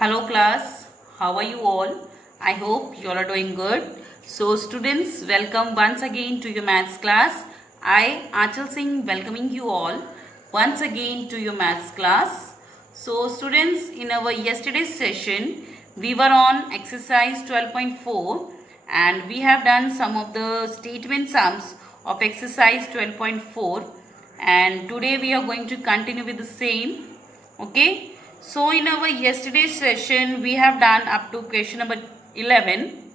Hello class, how are you all? I hope you all are doing good. So students, welcome once again to your maths class. I, Achal Singh, welcoming you all once again to your maths class. So students, in our yesterday's session, we were on exercise 12.4 and we have done some of the statement sums of exercise 12.4 and today we are going to continue with the same. Okay. So in our yesterday's session we have done up to question number 11.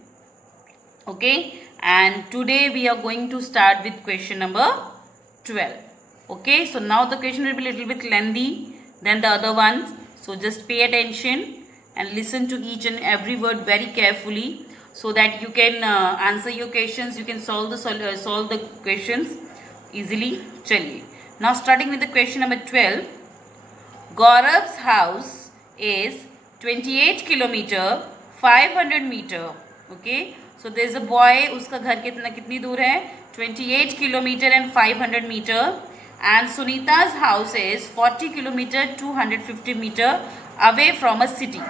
Okay, and today we are going to start with question number 12. Okay, so now the question will be a little bit lengthy than the other ones, so just pay attention and listen to each and every word very carefully so that you can answer your questions, you can solve the questions easily. Chaliye, now starting with the question number 12. Gaurav's house is 28 kilometer 500 meter. Okay, so there is a boy, उसका घर कितनी दूर है 28 kilometer and 500 meter, and Sunita's house is 40 kilometer 250 meter away from a city.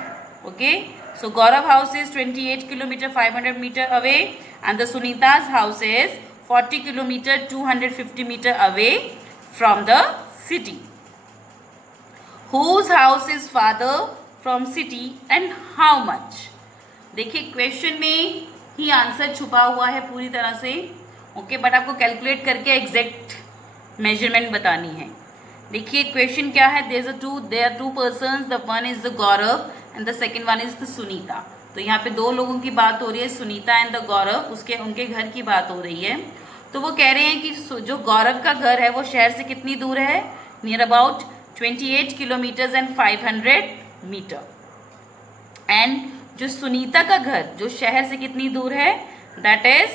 Okay, so Gaurav house is 28 kilometer 500 meter away and the Sunita's house is 40 kilometer 250 meter away from the city. Whose house is farther from city and how much? देखिए question में ही answer छुपा हुआ है पूरी तरह से. Okay, but आपको कैलकुलेट करके एग्जैक्ट मेजरमेंट बतानी है. देखिए क्वेश्चन क्या है. There are two persons, the one is the Gaurav and the second one is the Sunita. तो यहाँ पे दो लोगों की बात हो रही है, सुनीता एंड द गौरव, उनके घर की बात हो रही है. तो वो कह रहे हैं कि जो गौरव का घर है वो शहर से कितनी दूर है, near about 28 kilometres and 500 metre. And जो सुनीता का घर जो शहर से कितनी दूर है, that is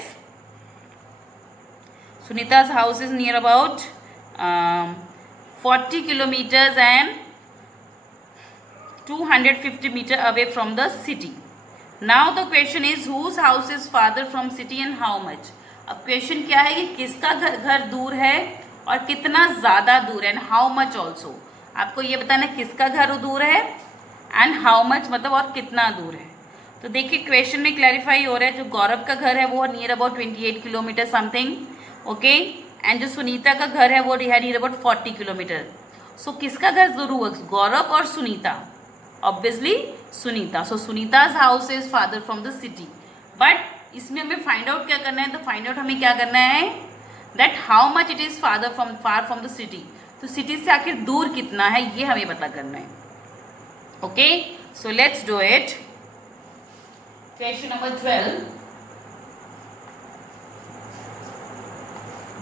Sunita's house is near about 40 kilometers and 250 meter away from the city. Now the question is whose house is farther from city and how much. अब क्वेश्चन क्या है कि किसका घर दूर है और कितना ज़्यादा दूर है, एंड हाउ मच ऑल्सो. आपको ये बताना किसका घर दूर है एंड हाउ मच, मतलब और कितना दूर है. तो देखिए क्वेश्चन में क्लैरिफाई हो रहा है, जो गौरव का घर है वो near about 28 kilometre something. Okay, and जो सुनीता का घर है वो है नियर अबाउट 40 किलोमीटर. सो किसका घर दूर हुआ, गौरव और Sunita? Obviously Sunita. So Sunita's house is farther from the city. But इसमें हमें फाइंड आउट क्या करना है, तो फाइंड आउट हमें क्या करना है, that how much it is far from the city. तो सिटी से आखिर दूर कितना है ये हमें पता करना है. Okay, so let's do it. Question number 12.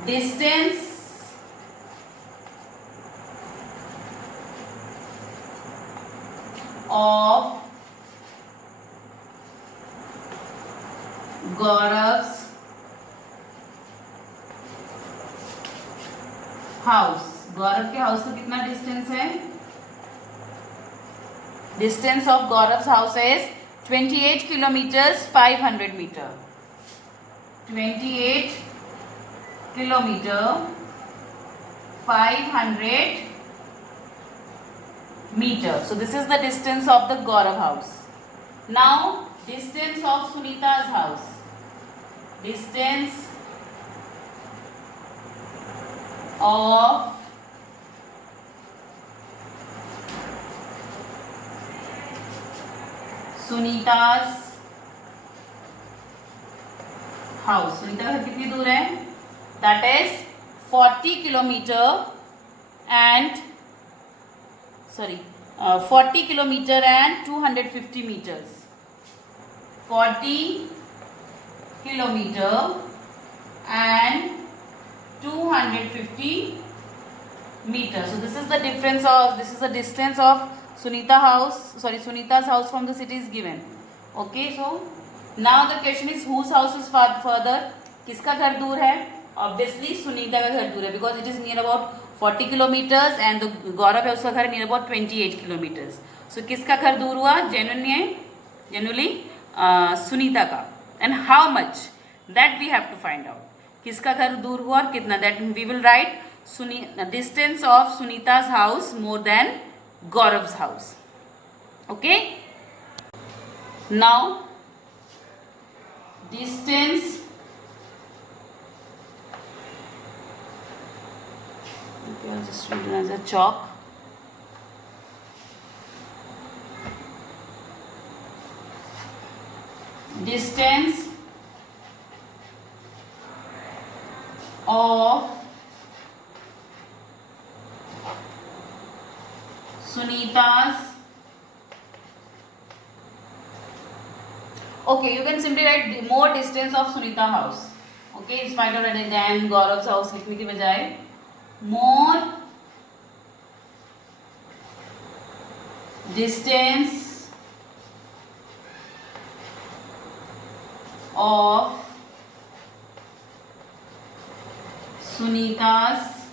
Distance of Gaurav's house. Gaurav के हाउस का कितना डिस्टेंस है? Distance of Gaurav's house is 28 kilometers 500 meter. 28 kilometer 500 meter. So this is the distance of the Gaurav house. Now distance of Sunita's house. Distance of Sunita's house. Sunita का घर कितनी दूर है? That is 40 kilometer and 40 kilometer and 250 meters. 40 kilometer and 250 meters. So this is the distance of Sunita's house from the city is given. Okay, so now the question is whose house is further. किसका घर दूर है? Obviously Sunita का घर दूर है, because it is near about 40 kilometers and the गौरव है उसका घर near about 28 kilometers. So किसका घर दूर हुआ? Genuinely सुनीता का. And how much? That we have to find out. किसका घर दूर हुआ और कितना, that we will write distance of Sunita's house more than Gaurav's house. Okay, Now distance I'll just read another chalk. Distance of Sunita's. Okay, you can simply write the more distance of Sunita house. Okay, in spite of writing than Gaurav's house लिखने की बजाय more distance of Sunita's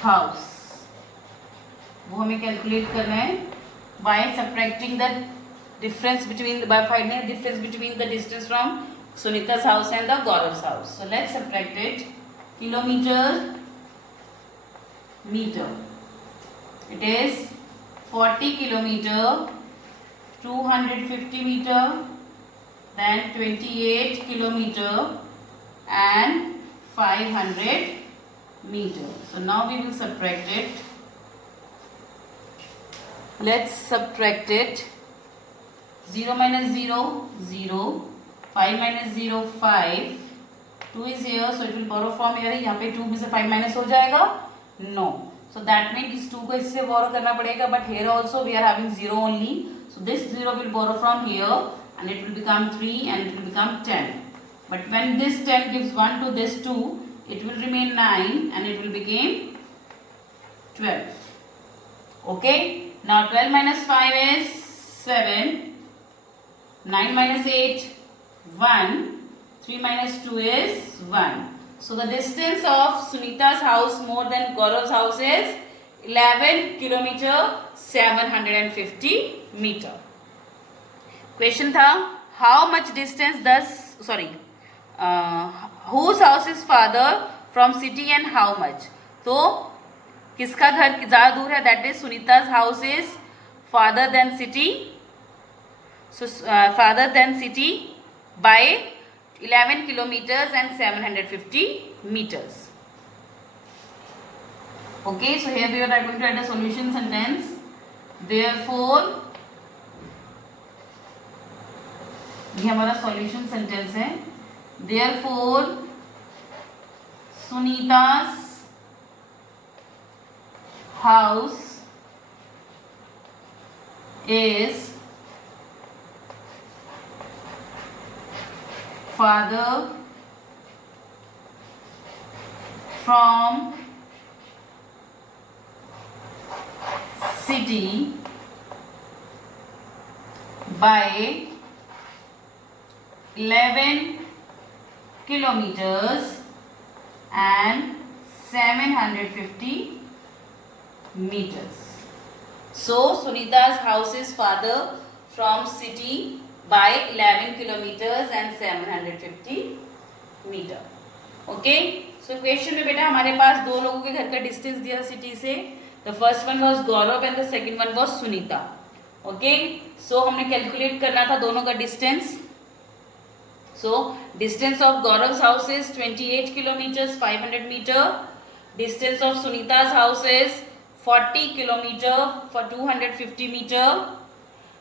house. वो हमें calculate करना है by subtracting the difference between by finding the difference between the distance from Sunita's house and the Gaurav's house. So let's subtract it. Kilometer, meter. It is 40 kilometer, 250 meter, then 28 kilometer and 500 meter. So now we will subtract it. Let's subtract it. 0 minus 0, 0. 5 minus 0, 5. 2 is here, so it will borrow from here. यहाँ पे 2 में से 5 minus हो जाएगा? No. So that means इस 2 को इससे borrow करना पड़ेगा. But here also we are having 0 only. So this 0 will borrow from here and it will become 3 and it will become 10. But when this 10 gives 1 to this 2, it will remain 9 and it will become 12. Okay. Now 12 minus 5 is 7. 9 minus 8, 1. 3 minus 2 is 1. So the distance of Sunita's house more than Gaurav's house is 11 kilometer 750 meter. Question था, how much distance does, whose house is farther from city and how much? तो किसका घर ज़्यादा दूर है? That is Sunita's house is farther than city. So farther than city by 11 kilometers and 750 meters. Okay, so here we are going to add a solution sentence. Therefore, ये हमारा solution sentence है. Therefore, Sunita's house is farther from city by 11 kilometers and 750 meters. So Sunita's house is farther from city by 11 kilometers and 750 meter. Okay. So question में बेटा हमारे पास दो लोगों के घर का डिस्टेंस दिया सिटी से. The first one was Gaurav and the second one was Sunita. Okay. So हमने कैलकुलेट करना था दोनों का distance. So distance of Gaurav's house is 28 kilometers 500 meter. Distance of Sunita's house is 40 kilometer for 250 meter.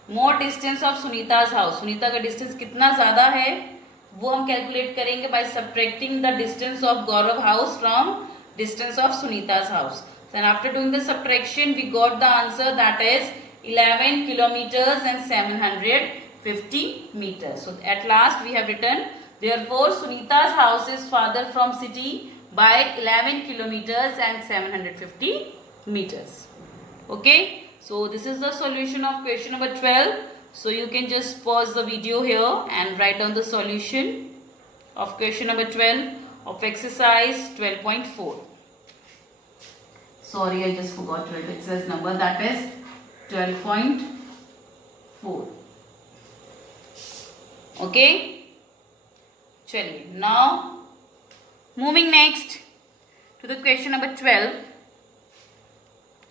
More distance of Sunita's house. Sunita का distance कितना ज़्यादा है वो हम कैलकुलेट करेंगे by subtracting the distance of Gaurav house from distance of Sunita's house. Then after doing the subtraction we got the answer that is 11 kilometers and 750 meters. So at last we have written therefore Sunita's house is farther from city by 11 kilometers and 750 meters. Okay. So this is the solution of question number 12. So you can just pause the video here and write down the solution of question number 12 of exercise 12.4. Sorry, I just forgot to write exercise number, that is 12.4. Okay. Chaliye. Now moving next to the question number 12.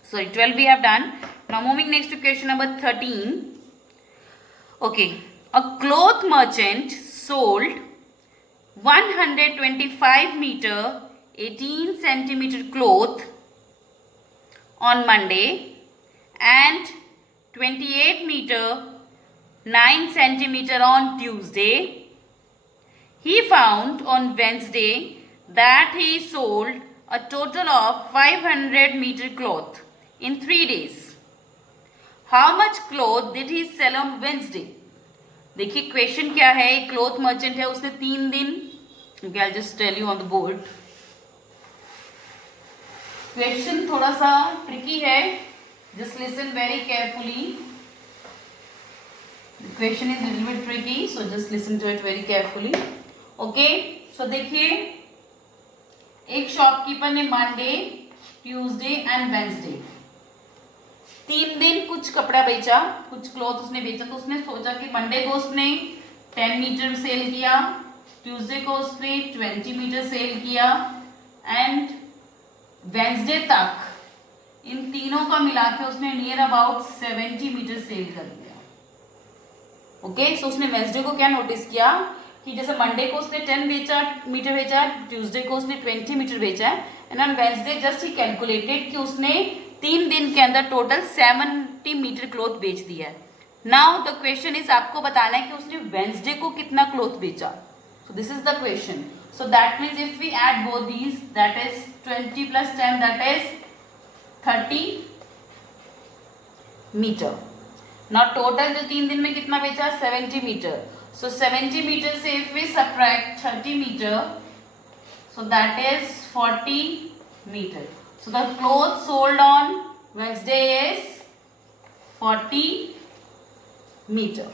Sorry, 12 we have done. Now moving next to question number 13. Okay, a cloth merchant sold 125 meter 18 centimeter cloth on Monday and 28 meter 9 centimeter on Tuesday. He found on Wednesday that he sold a total of 500 meter cloth in 3 days. How much cloth did he sell on Wednesday? देखिए question क्या है, एक cloth merchant है, उसने 3 दिन, okay, I'll just tell you on the board. Question थोड़ा सा tricky है, just listen very carefully. The question is little bit tricky, so just listen to it very carefully. Okay, so देखिए एक shopkeeper ने Monday, Tuesday and Wednesday 3 दिन कुछ कपड़ा बेचा, कुछ क्लॉथ उसने बेचा। तो उसने सोचा कि मंडे को उसने 10 मीटर सेल किया, ट्यूसडे को उसने 20 मीटर सेल किया एंड वेंसडे तक इन तीनों का मिला के उसने नियर अबाउट 70 मीटर सेल कर दिया। ओके, सो उसने वेंसडे को क्या नोटिस किया कि जैसे मंडे को उसने 10 मीटर बेचा, ट्यूसडे को उसने 20 मीटर बेचा है and on Wednesday just he calculated कि उसने 3 दिन के अंदर टोटल 70 मीटर क्लॉथ बेच दिया है। नाउ द क्वेश्चन इज, आपको बताना है कि उसने वेंसडे को कितना क्लॉथ बेचा। So this is the question. So that means if we add both these, that is 20 + 10, that is 30 metre. Now total जो 3 दिन में कितना बेचा, 70 मीटर। सो 70 मीटर से if we subtract 30 metre, so that is 40 meter. So the cloth sold on Wednesday is 40 meter.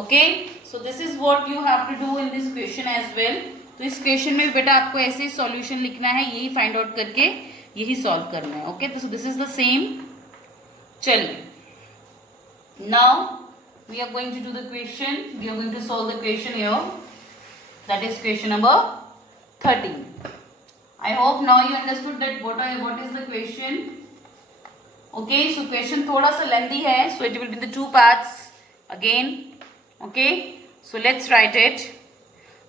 Okay, so this is what you have to do in this question as well. तो इस question में बेटा आपको ऐसे solution लिखना है, यही find out करके यही सॉल्व करना है। ओके, तो दिस इज द सेम। चलिए, now we are going to do the question. We are going to solve the question here. That is question number 13. I hope now you understood that what is the question. Okay, so question थोड़ा सा lengthy है, so it will be the 2 parts again. Okay, so let's write it.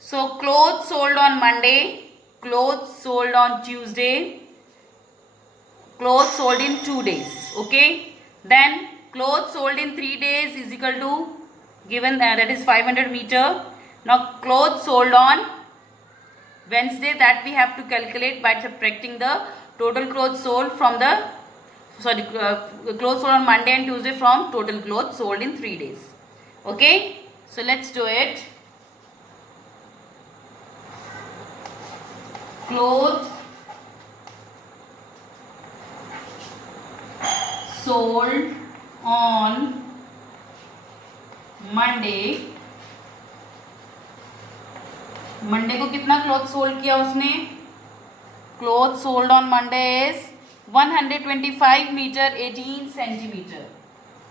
So clothes sold on Monday, clothes sold on Tuesday, clothes sold in 2 days. Okay, then clothes sold in 3 days is equal to, given that is 500 meter. Now clothes sold on Wednesday, that we have to calculate by subtracting the total clothes sold from the clothes sold on Monday and Tuesday from total clothes sold in 3 days. Okay, so let's do it. Clothes sold on Monday, Monday को कितना cloth sold किया उसने, cloth sold on Monday is 125 metre 18 centimetre,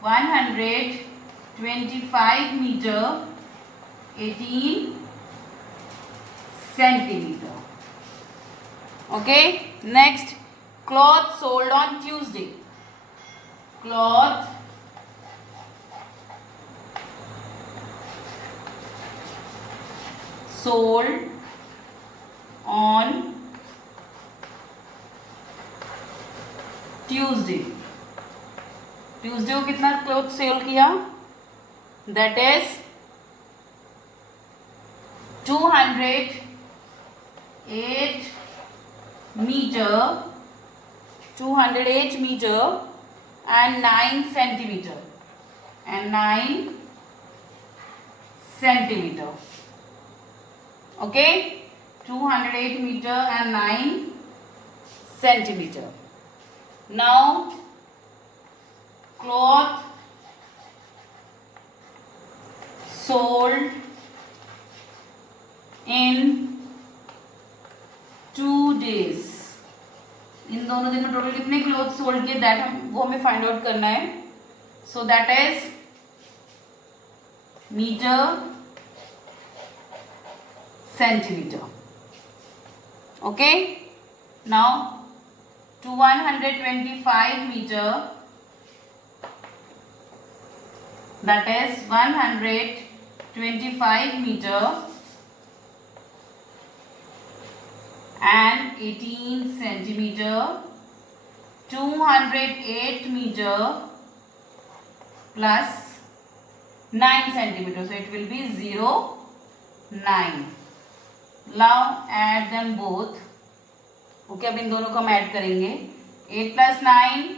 125 metre 18 centimetre. Okay, next cloth sold on Tuesday, cloth sold on Tuesday, Tuesday को कितना cloth sale किया, that is 208 metre, 208 metre and 9 centimeter and 9 centimeter. Okay, 208 meter and 9 centimeter. Now cloth sold in 2 days. इन दोनों दिन में total कितने cloth sold किए, that वो हमें फाइंड आउट करना है। So that is metre centimetre. Okay, now to 125 meter that is 125 meter and 18 centimeter, 208 meter plus 9 centimeter, so it will be 0, 9. Now add them both. Okay, अब इन दोनों को हम add करेंगे. 8 plus 9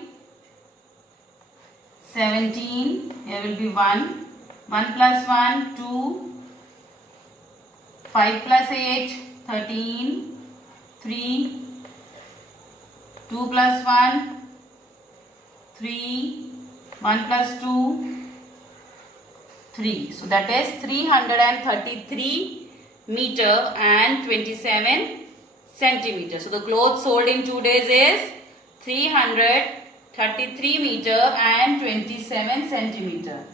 17, here will be 1, 1 plus 1 2, 5 plus 8 13, 3, 2 plus 1 3, 1 plus 2 3, so that is 333 meter and 27 centimeter. So the clothes sold in 2 days is 333 meter and 27 centimeter.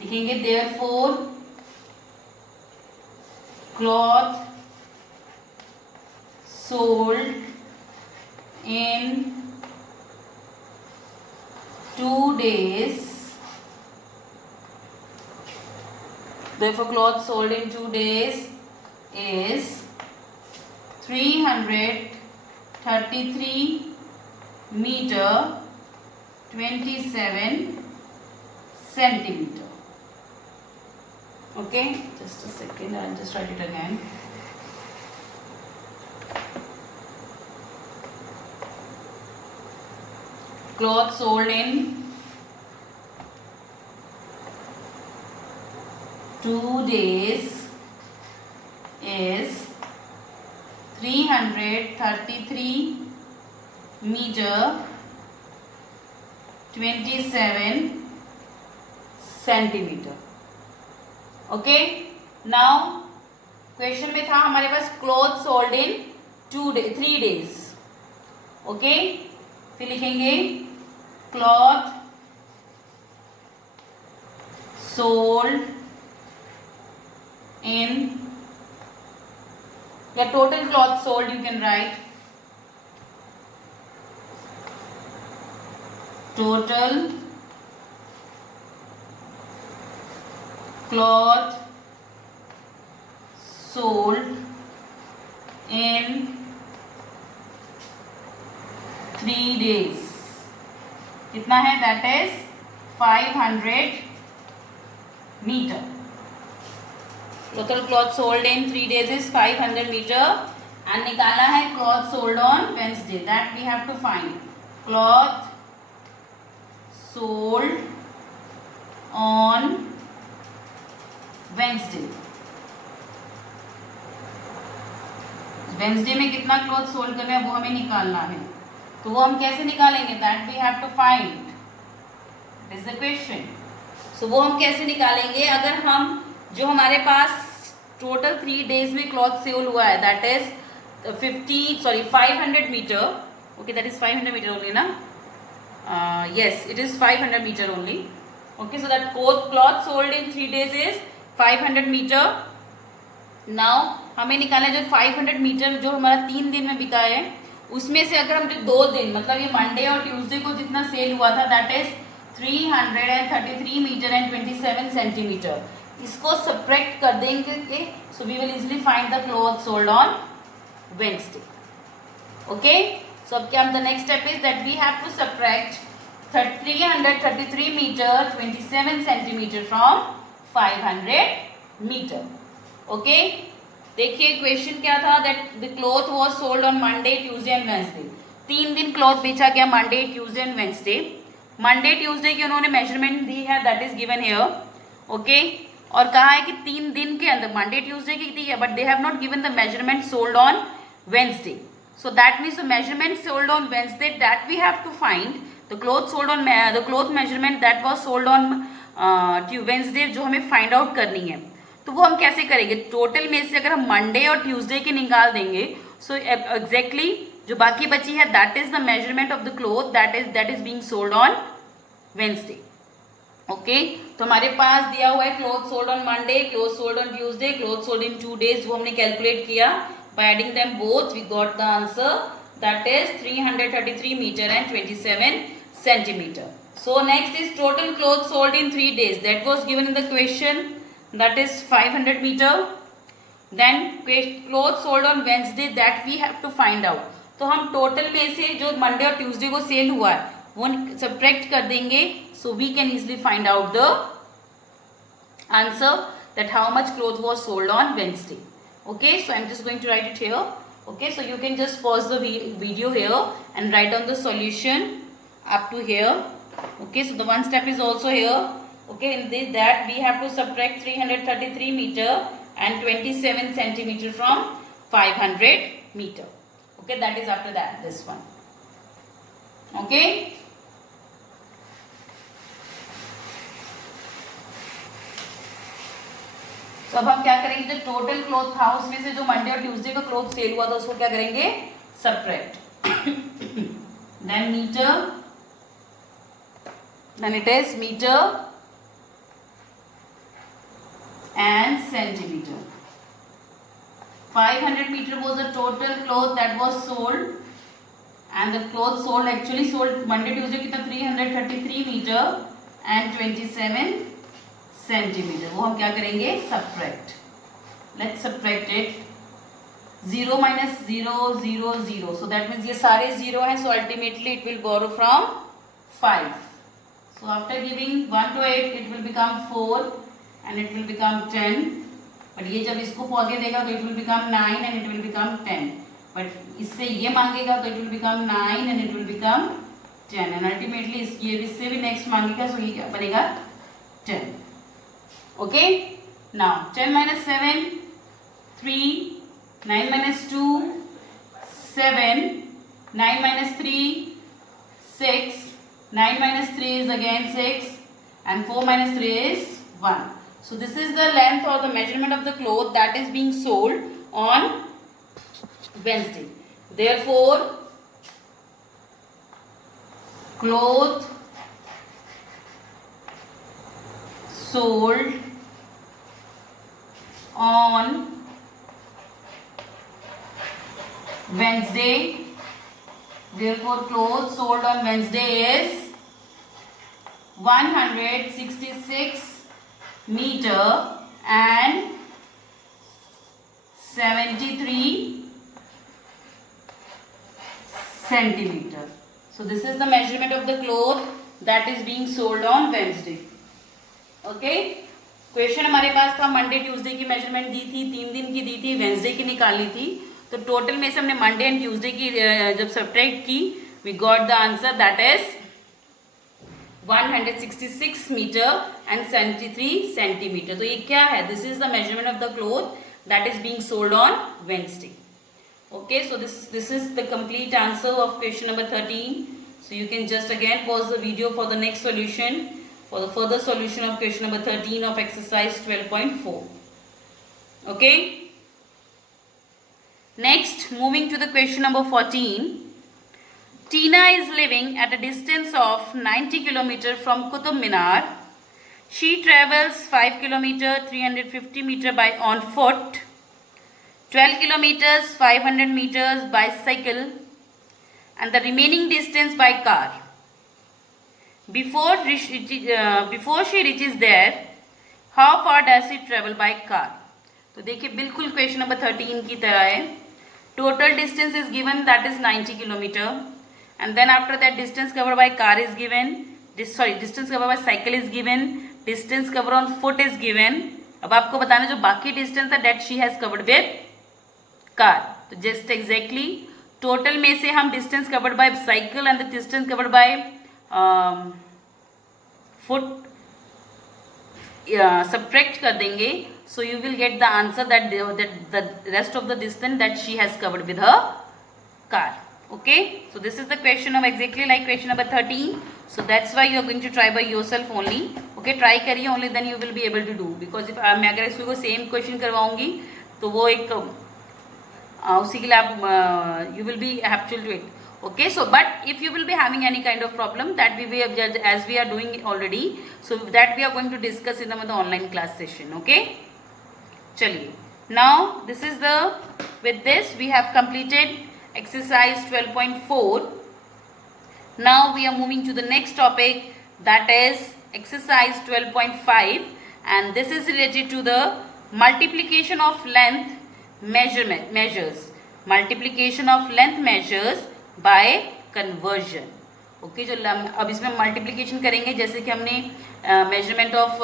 लिखेंगे therefore cloth sold in 2 days. Therefore cloth sold in 2 days is 333 meter 27 centimeter. Okay, just a second, I'll just write it again. Cloth sold in 2 days is 333 meter 27 centimeter. Okay, now question में था हमारे पास cloth sold in 3 days. Okay, फिर लिखेंगे cloth sold in, या total cloth sold you can write total cloth sold in 3 days कितना है, that is 500 meter. Total cloth sold in 3 days is 500 meter and निकालना है cloth sold on Wednesday, that we have to find. Cloth sold on Wednesday. Wednesday में कितना cloth sold करना है वो हमें निकालना है. तो वो हम कैसे निकालेंगे, that we have to find. That is the question. So वो हम कैसे निकालेंगे, अगर हम जो हमारे पास टोटल 3 डेज में क्लॉथ सेल हुआ है that is 500 metre. Okay, that is 500 metre only ना. yes, it is 500 meter only. Okay, so that cloth sold in 3 days is 500 meter. Now हमें निकालना है जो 500 मीटर जो हमारा 3 दिन में बिका है उसमें से अगर हम जो 2 दिन मतलब ये मंडे और ट्यूसडे को जितना सेल हुआ था that is 333 metre and 27 centimeter, इसको सब्ट्रैक्ट कर देंगे. So we will easily find the cloth sold on Wednesday. Okay, so अब क्या, the next step is that we have to subtract 333 meter 27 centimeter from 500 metre. Okay, देखिए question क्या था, that the cloth was sold on Monday Tuesday and Wednesday. 3 दिन cloth बेचा गया, Monday Tuesday and Wednesday. Monday Tuesday की उन्होंने measurement दी है that is given here. Okay, और कहा है कि 3 दिन के अंदर मंडे ट्यूसडे की दी है but they have not given the measurement sold on Wednesday. So that means the measurement sold on Wednesday that we have to find. The cloth sold on the cloth measurement that was sold on Wednesday जो हमें find out करनी है. तो वो हम कैसे करेंगे, total में से अगर हम मंडे और ट्यूसडे के निकाल देंगे सो एग्जैक्टली जो बाकी बची है that is the measurement of the cloth that is being sold on Wednesday. Okay, तो हमारे पास दिया हुआ है cloth sold on Monday, cloth sold on Tuesday, cloth sold in 2 days. वो हमने कैलकुलेट किया. By adding them both we got the answer that is 333 metre and 27 centimetre. So next is total clothes sold in 3 days. That was given in the question. That is 500 meter. Then clothes sold on Wednesday, that we have to find out. तो हम total में से जो Monday और Tuesday को cell हुआ है वो सब्ट्रैक्ट कर देंगे. So we can easily find out the answer that how much cloth was sold on Wednesday. Okay, so I'm just going to write it here. Okay, so you can just pause the video here and write down the solution up to here. Okay, so the one step is also here. Okay, in this that we have to subtract 333 meter and 27 centimeter from 500 meter. Okay, that is after that this one. Okay. तो अब हम क्या करेंगे, जो total cloth था उसमें से जो मंडे और ट्यूसडे का क्लॉथ सेल हुआ था उसको क्या करेंगे, subtract. Then metre, then it is metre and centimetre. 500 meter was the total cloth that was sold and the cloth sold actually sold Monday Tuesday कितना 333 meter and 27 सेंटीमीटर. वो हम क्या करेंगे, subtract. Let's subtract it. 0 minus 0 0 0. So that means ये सारे 0 हैं. So ultimately it will borrow from 5. So after giving 1 to 8 it will become 4 and it will become 10. But ये जब इसको आगे देगा तो it will become 9 and it will become 10. But इससे ये मांगेगा तो it will become 9 and it will become 10 and ultimately ये इससे भी नेक्स्ट मांगेगा. सो ये क्या बनेगा, 10. Okay, now 10 minus 7 3, 9 minus 2 7, 9 minus 3 6, 9 minus 3 is again 6 and 4 minus 3 is 1. So this is the length or the measurement of the cloth that is being sold on Wednesday. Therefore cloth sold on Wednesday, therefore clothes sold on Wednesday is 166 meter and 73 centimeter. So this is the measurement of the cloth that is being sold on Wednesday. Okay, question हमारे पास था Monday Tuesday की measurement दी थी, 3 दिन की दी थी, Wednesday की निकालनी थी. तो टोटल में से हमने मंडे एंड ट्यूसडे की जब सब्ट्रैक्ट की, we got the answer that is 166 metre and 73 centimetre. तो ये क्या है, this is the measurement of the cloth that is being sold on Wednesday. Okay, so this is the complete answer of question number 13. So you can just again pause the video for the next solution, for the further solution of question number 13 of exercise 12.4. Okay, next moving to the question number 14. Tina is living at a distance of 90 km from Qutub Minar. She travels 5 km 350 meter by on foot, 12 kilometers 500 meters by cycle and the remaining distance by car. Before she reaches there, how far does she travel by car? तो देखिए बिल्कुल question number 13 की तरह है. Total distance is given that is 90 kilometre and then after that distance cover by car is given, distance cover by cycle is given, distance cover on foot is given. अब आपको बताना जो बाकी distance है that she has covered with car. तो just exactly total में से हम distance covered by cycle and the distance covered by foot subtract कर देंगे. So you will get the answer that the rest of the distance that she has covered with her car. Okay, so this is the question of exactly like question number 13. So that's why you are going to try by yourself only. Okay, try करिए only then you will be able to do, because if मैं अगर इसको same question करवाऊंगी तो वो एक उसी के लिए आप you will be habitual to it. Okay, so but if you will be having any kind of problem that we will judge as we are doing already, so that we are going to discuss in the online class session. Okay, chaliye, now this is the, with this we have completed exercise 12.4. now we are moving to the next topic that is exercise 12.5, and this is related to the multiplication of length measures, multiplication of length measures by conversion. ओके जो अब इसमें multiplication करेंगे जैसे कि हमने measurement of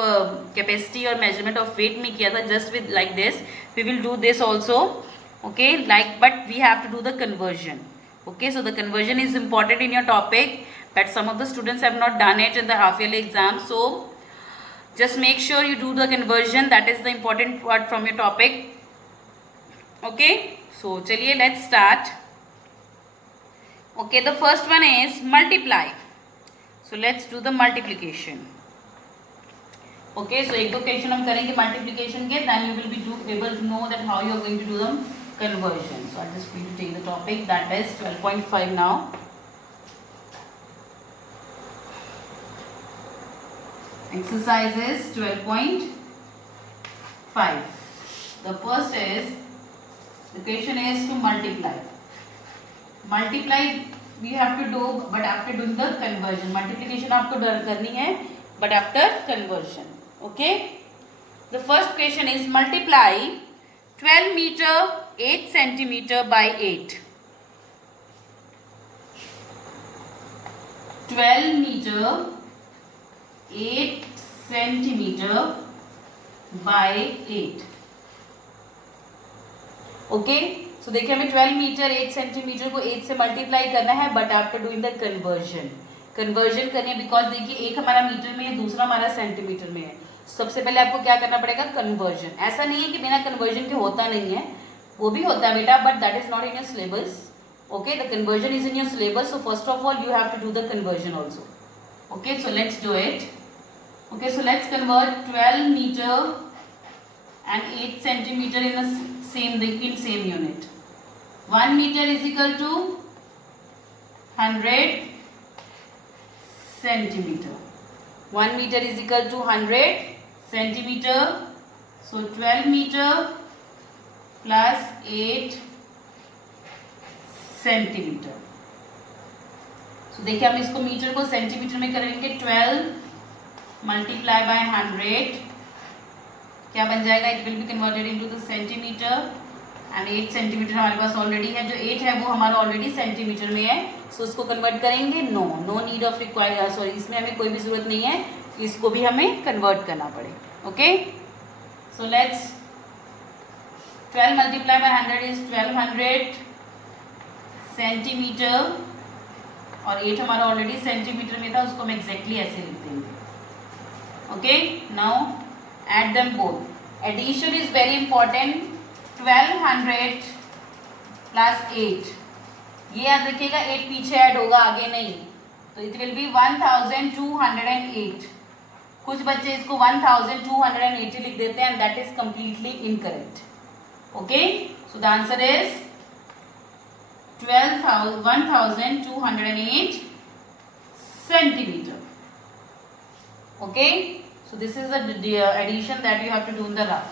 capacity और measurement of weight में किया था, just with like this we will do this also. Okay like but we have to do the conversion. Okay, so the conversion is important in your topic, but some of the students have not done it in the half yearly exam. So just make sure you do the conversion. That is the important part from your topic. Okay, so chaliye let's start. Okay, the first one is multiply. So let's do the multiplication. Okay, so एक दो question हम करेंगे multiplication के, then you will be able to know that how you are going to do them conversion. So I'm just going to take the topic that is 12.5 now. Exercise is 12.5. The first is, the question is to multiply. Multiply we have to do, but after doing the conversion. Multiplication आपको करनी है, but after conversion. Okay. The first question is multiply 12 meter 8 centimeter by 8. 12 meter 8 centimeter by 8. Okay so देखिए हमें 12 metre 8 centimetre को 8 से multiply करना है, but after doing the conversion. Conversion करनी है बिकॉज देखिए एक हमारा मीटर में है, दूसरा हमारा सेंटीमीटर में है. सबसे पहले आपको क्या करना पड़ेगा, कन्वर्जन. ऐसा नहीं है कि बिना कन्वर्जन के होता नहीं है, वो भी होता है बेटा, but that is not in your syllabus. Okay the conversion is in your syllabus, so first of all you have to do the conversion also. Okay so let's do it. Okay so let's convert 12 metre and 8 centimeter in the same unit. 1 meter is equal to 100 centimeter. 1 meter is equal to 100 centimeter. So 12 meter plus 8 centimeter. So देखिए हम इसको metre को centimetre में करेंगे. 12 multiply by 100 क्या बन जाएगा, it will be converted into the centimetre. And 8 centimetre हमारे पास ऑलरेडी है, जो 8 है वो हमारा ऑलरेडी सेंटीमीटर में है. सो इसको कन्वर्ट करेंगे. No need of require, sorry इसमें हमें कोई भी जरूरत नहीं है, इसको भी हमें कन्वर्ट करना पड़े. Okay so let's 12 multiply by 100 is 1200 centimetre, और 8 हमारा ऑलरेडी सेंटीमीटर में था, उसको हम एग्जैक्टली ऐसे लिख देंगे. Okay now add them both. Addition is very important. 1200 plus 8, ये याद रखिएगा 8 पीछे ऐड होगा, आगे नहीं. तो it will be 1208. कुछ बच्चे इसको 1280 लिख देते हैं, and that is completely incorrect. Okay, so the answer is 1208 centimeter. Okay. So this is the addition that you have to do in the rough.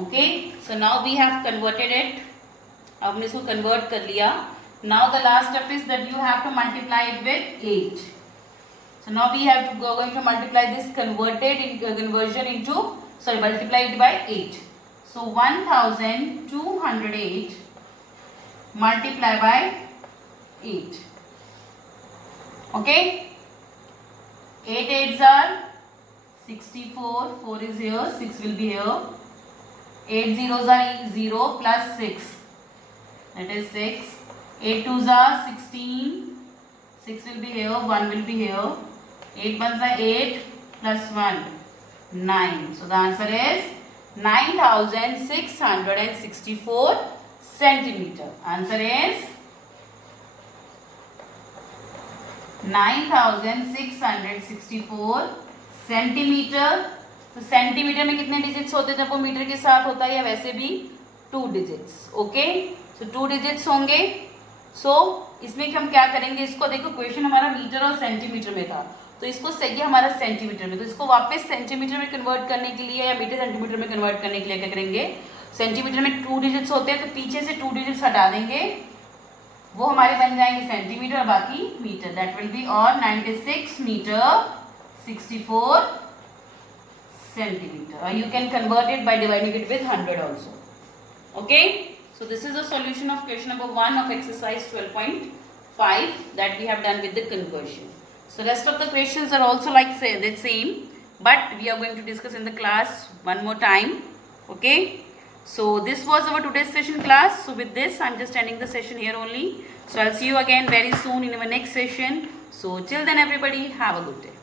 Okay, so now we have converted it. अब हमने इसको convert कर लिया. Now the last step is that you have to multiply it with 8. So now we have to going to multiply this conversion into, multiply it by 8. So 1208 multiply by 8. Okay, 8 8s are 64, 4 is here, 6 will be here. 8 zeros are 0 plus 6, that is 6. 8 twos are 16, 6 will be here, 1 will be here. 8 ones are 8 plus 1, 9. So the answer is 9664 centimeter. Answer is 9664 centimetre. तो centimetre में कितने digits होते हैं जब वो metre के साथ होता है, या वैसे भी 2 डिजिट्स. ओके सो 2 डिजिट्स होंगे. सो इसमें हम क्या करेंगे, इसको देखो क्वेश्चन हमारा मीटर और सेंटीमीटर में था, तो इसको सही है हमारा सेंटीमीटर में, तो इसको वापस सेंटीमीटर में कन्वर्ट करने के लिए या मीटर सेंटीमीटर में कन्वर्ट करने के लिए क्या करेंगे, सेंटीमीटर में 2 डिजिट्स होते हैं, तो पीछे से 2 डिजिट्स हटा देंगे वो हमारे बन जाएंगे सेंटीमीटर और बाकी मीटर. दैट विल बी और 96 metre 64 centimeter, or you can convert it by dividing it with 100 also. Okay, so this is a solution of question number 1 of exercise 12.5 that we have done with the conversion. So rest of the questions are also like the same, but we are going to discuss in the class one more time. Okay, so this was our today's session class. So with this I'm just ending the session here only. So I'll see you again very soon in our next session. So till then everybody have a good day.